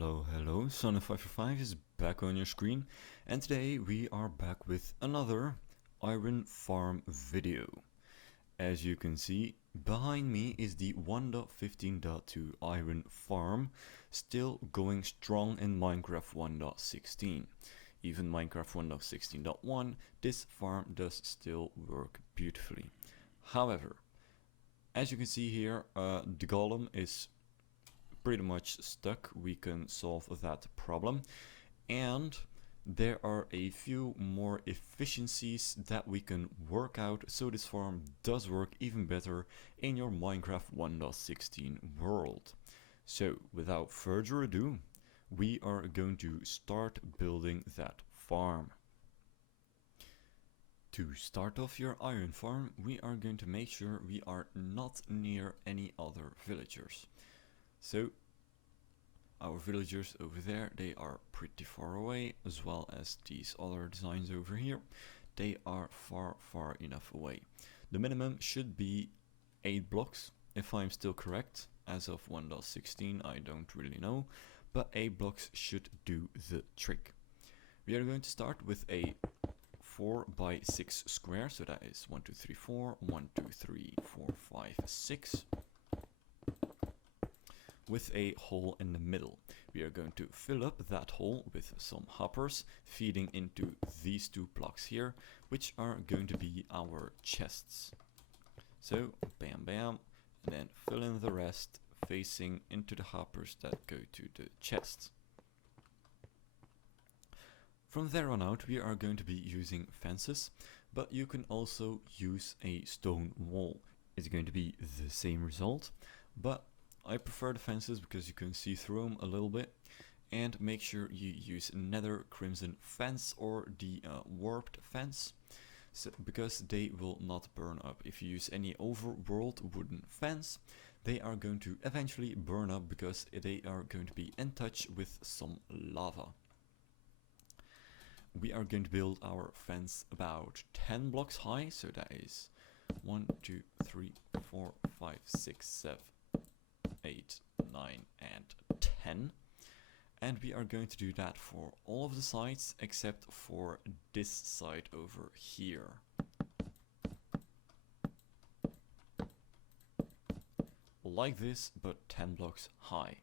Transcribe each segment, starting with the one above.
Hello, Son545 is back on your screen, and today we are back with another Iron Farm video. As you can see, behind me is the 1.15.2 Iron Farm, still going strong in Minecraft 1.16. Even Minecraft 1.16.1, this farm does still work beautifully. However, as you can see here, the golem is pretty much stuck. We can solve that problem, and there are a few more efficiencies that we can work out so this farm does work even better in your Minecraft 1.16 world. So without further ado, we are going to start building that farm. To start off your iron farm, we are going to make sure we are not near any other villagers. So our villagers over there, they are pretty far away, as well as these other designs over here. They are far enough away. The minimum should be 8 blocks, if I'm still correct. As of 1.16, I don't really know, but 8 blocks should do the trick. We are going to start with a 4 by 6 square, so that is 1, 2, 3, 4, 1, 2, 3, 4, 5, 6. With a hole in the middle. We are going to fill up that hole with some hoppers feeding into these 2 blocks here, which are going to be our chests. So bam bam, and then fill in the rest facing into the hoppers that go to the chests. From there on out we are going to be using fences, but you can also use a stone wall. It's going to be the same result, but I prefer the fences because you can see through them a little bit, and make sure you use Nether Crimson fence or the warped fence, because they will not burn up. If you use any overworld wooden fence, they are going to eventually burn up because they are going to be in touch with some lava. We are going to build our fence about 10 blocks high, so that is 1, 2, 3, 4, 5, 6, 7, 8, 9 and 10, and we are going to do that for all of the sides except for this side over here. Like this, but 10 blocks high.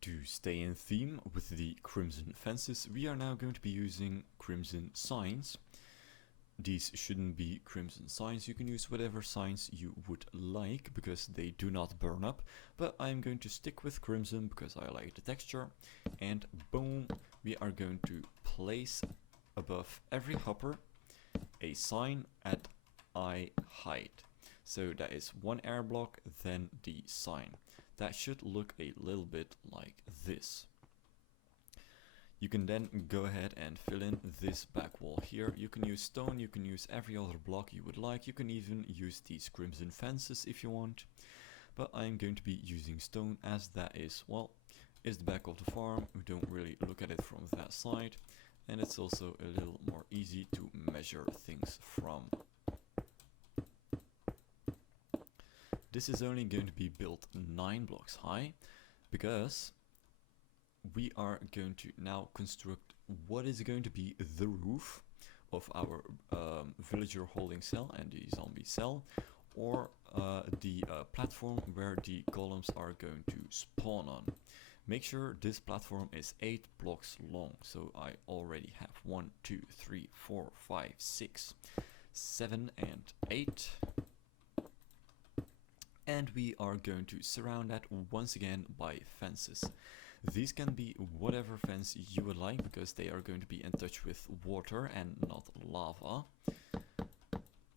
To stay in theme with the crimson fences, we are now going to be using crimson signs. These shouldn't be crimson signs, you can use whatever signs you would like because they do not burn up, but I'm going to stick with crimson because I like the texture, and boom, we are going to place above every hopper a sign at eye height. So that is 1 air block, then the sign. That should look a little bit like this. You can then go ahead and fill in this back wall here. You can use stone, you can use every other block you would like. You can even use these crimson fences if you want. But I'm going to be using stone as that is, well, is the back of the farm. We don't really look at it from that side. And it's also a little more easy to measure things from. This is only going to be built 9 blocks high because we are going to now construct what is going to be the roof of our villager holding cell and the zombie cell, or the platform where the golems are going to spawn on. Make sure this platform is 8 blocks long, so I already have 1, 2, 3, 4, 5, 6, 7 and 8. And we are going to surround that once again by fences. These can be whatever fence you would like because they are going to be in touch with water and not lava.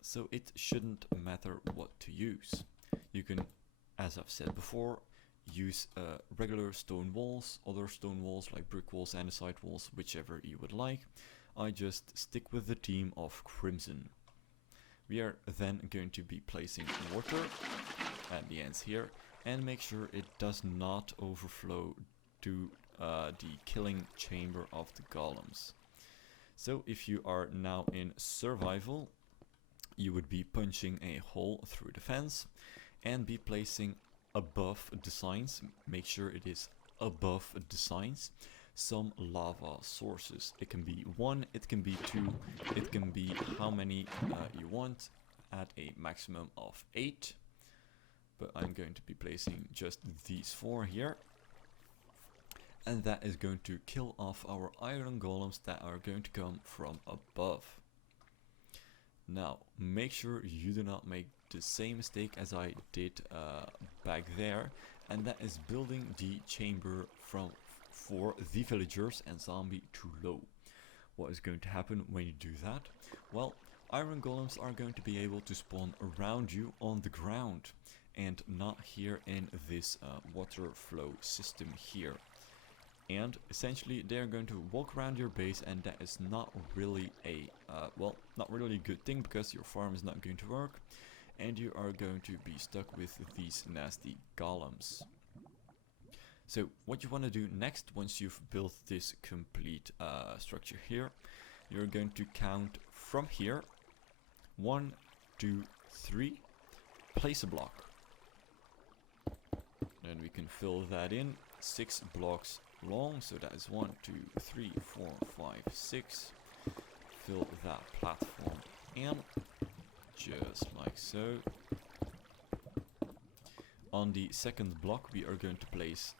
So it shouldn't matter what to use. You can, as I've said before, use regular stone walls, other stone walls like brick walls, andesite walls, whichever you would like. I just stick with the theme of crimson. We are then going to be placing water at the ends here, and make sure it does not overflow to the killing chamber of the golems. So if you are now in survival, you would be punching a hole through the fence and be placing above the signs. Make sure it is above the signs some lava sources. It can be 1, it can be 2, it can be how many you want, at a maximum of 8. But I'm going to be placing just these 4 here. And that is going to kill off our iron golems that are going to come from above. Now, make sure you do not make the same mistake as I did back there, and that is building the chamber for the villagers and zombie too low. What is going to happen when you do that? Well, iron golems are going to be able to spawn around you on the ground and not here in this water flow system here. And essentially they're going to walk around your base, and that is not really a well, not really a good thing, because your farm is not going to work and you are going to be stuck with these nasty golems. So what you want to do next, once you've built this complete structure here, you're going to count from here 1, 2, 3, place a block. Then we can fill that in, 6 blocks long, so that is 1, 2, 3, 4, 5, 6. Fill that platform in, just like so. On the second block we are going to place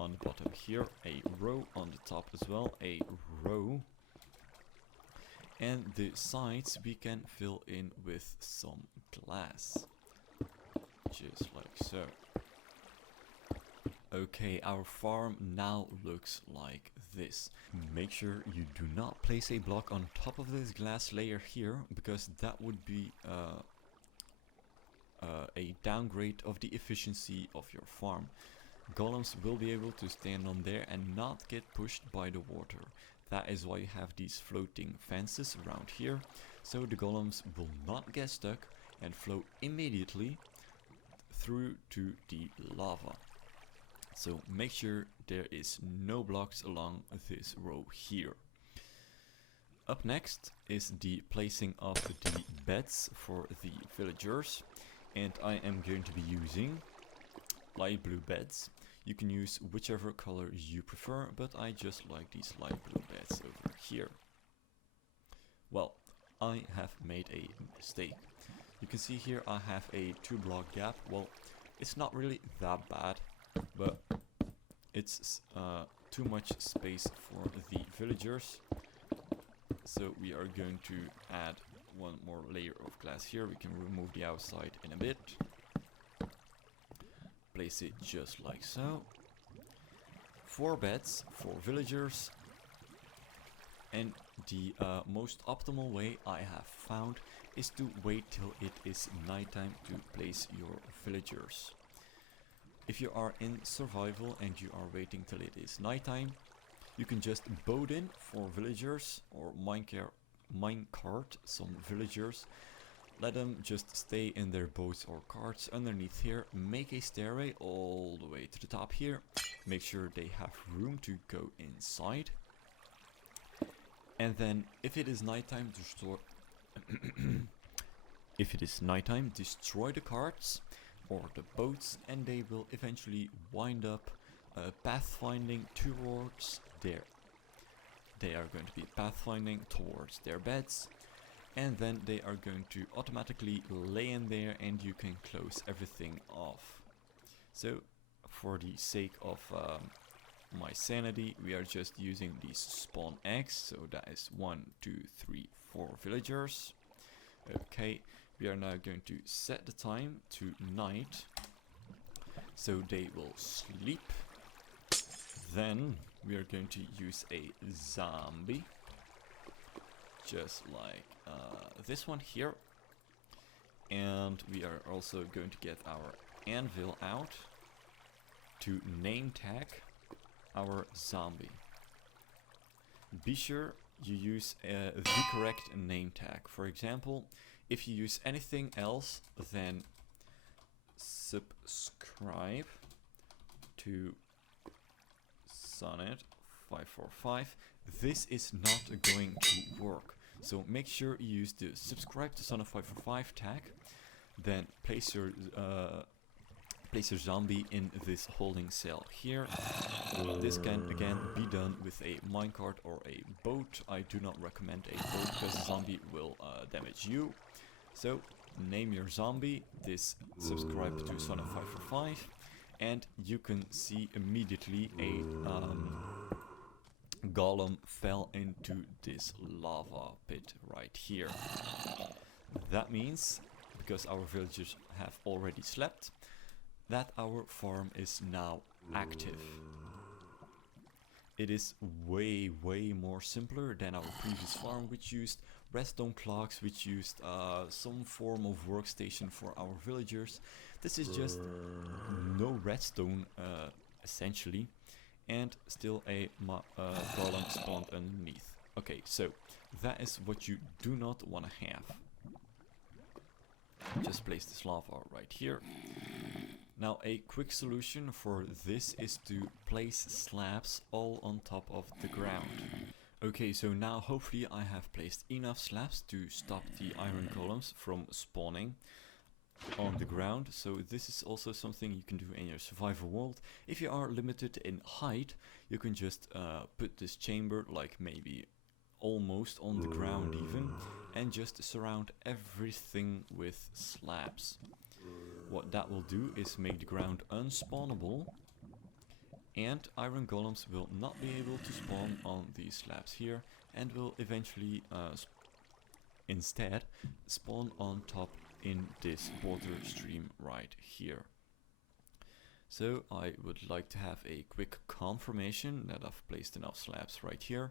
on the bottom here a row, on the top as well a row, and the sides we can fill in with some glass, just like so. Okay, our farm now looks like this. Make sure you do not place a block on top of this glass layer here, because that would be a downgrade of the efficiency of your farm. Golems will be able to stand on there and not get pushed by the water. That is why you have these floating fences around here, so the golems will not get stuck and flow immediately through to the lava. So make sure there is no blocks along this row here. Up next is the placing of the beds for the villagers, and I am going to be using light blue beds. You can use whichever color you prefer, but I just like these light blue beds over here. Well, I have made a mistake. You can see here I have a 2-block gap. Well, it's not really that bad, but it's too much space for the villagers. So we are going to add 1 more layer of glass here. We can remove the outside in a bit. Place it just like so. 4 beds for villagers. And the most optimal way I have found is to wait till it is nighttime to place your villagers. If you are in survival and you are waiting till it is nighttime, you can just boat in for villagers, or minecart some villagers. Let them just stay in their boats or carts underneath here. Make a stairway all the way to the top here. Make sure they have room to go inside. And then if it is nighttime, destroy the carts or the boats, and they will eventually wind up pathfinding towards their... They are going to be pathfinding towards their beds, and then they are going to automatically lay in there, and you can close everything off. So, for the sake of my sanity, we are just using these spawn eggs. So that is 1, 2, 3, 4 villagers. Okay, we are now going to set the time to night, so they will sleep. Then we are going to use a zombie, just like this one here. And we are also going to get our anvil out to name tag our zombie. Be sure you use the correct name tag. For example, if you use anything else than subscribe to Sonnet545, this is not going to work. So make sure you use the subscribe to Sonnet545 tag, then place your place a zombie in this holding cell here. This can again be done with a minecart or a boat. I do not recommend a boat because the zombie will damage you. So name your zombie, this subscribe to Sonic545, and you can see immediately a golem fell into this lava pit right here. That means, because our villagers have already slept, that our farm is now active. It is way more simpler than our previous farm, which used redstone clocks, which used some form of workstation for our villagers. This is just no redstone essentially, and still a golem spawned underneath. Okay, so that is what you do not want to have. Just place this lava right here. Now a quick solution for this is to place slabs all on top of the ground. Okay, so now hopefully I have placed enough slabs to stop the iron golems from spawning on the ground. So this is also something you can do in your survival world. If you are limited in height, you can just put this chamber like maybe almost on the ground even, and just surround everything with slabs. What that will do is make the ground unspawnable, and iron golems will not be able to spawn on these slabs here, and will eventually instead spawn on top in this water stream right here. So I would like to have a quick confirmation that I've placed enough slabs right here.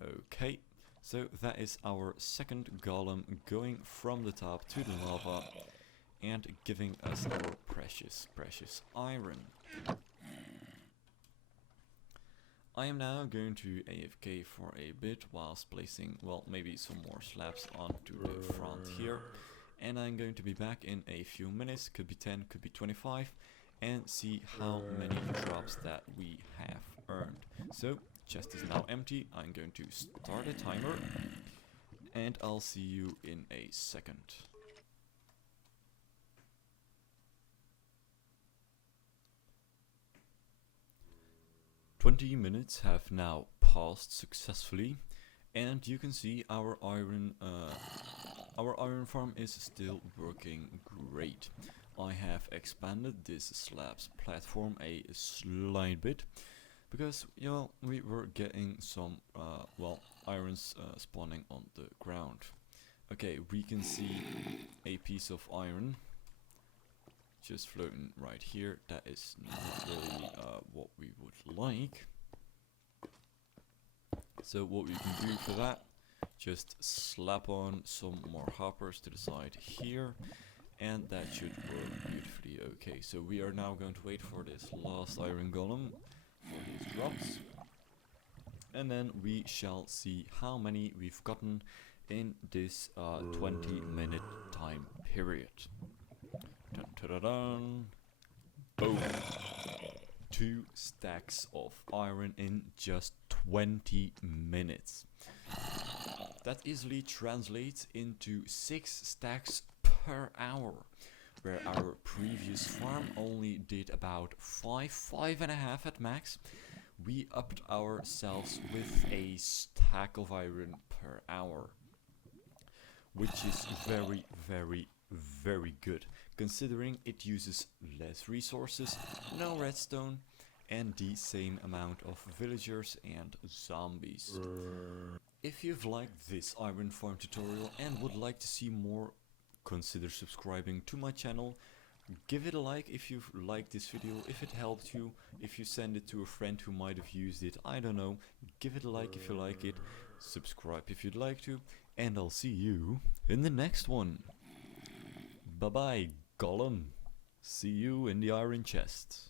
Okay, so that is our second golem going from the top to the lava and giving us our precious iron. I am now going to AFK for a bit whilst placing, well, maybe some more slabs onto the front here, and I'm going to be back in a few minutes, could be 10, could be 25, and see how many drops that we have earned. So chest is now empty. I'm going to start a timer, and I'll see you in a second. "20 minutes have now passed successfully, and you can see our iron farm is still working great. I have expanded this slabs platform a slight bit, because, you know, we were getting some, irons spawning on the ground. Okay, we can see a piece of iron just floating right here. That is not really what we would like. So what we can do for that, just slap on some more hoppers to the side here, and that should work beautifully. Okay, so we are now going to wait for this last iron golem for these drops, and then we shall see how many we've gotten in this 20-minute time period. Dun, dun, dun, dun. Boom! 2 stacks of iron in just 20 minutes. That easily translates into 6 stacks per hour, where our previous farm only did about 5.5 at max. We upped ourselves with a stack of iron per hour, which is very, very, very good, considering it uses less resources, no redstone, and the same amount of villagers and zombies. If you've liked this iron farm tutorial and would like to see more, consider subscribing to my channel. Give it a like if you've liked this video, if it helped you, if you send it to a friend who might have used it, I don't know. Give it a like if you like it, subscribe if you'd like to, and I'll see you in the next one. Bye bye, golem. See you in the iron chest.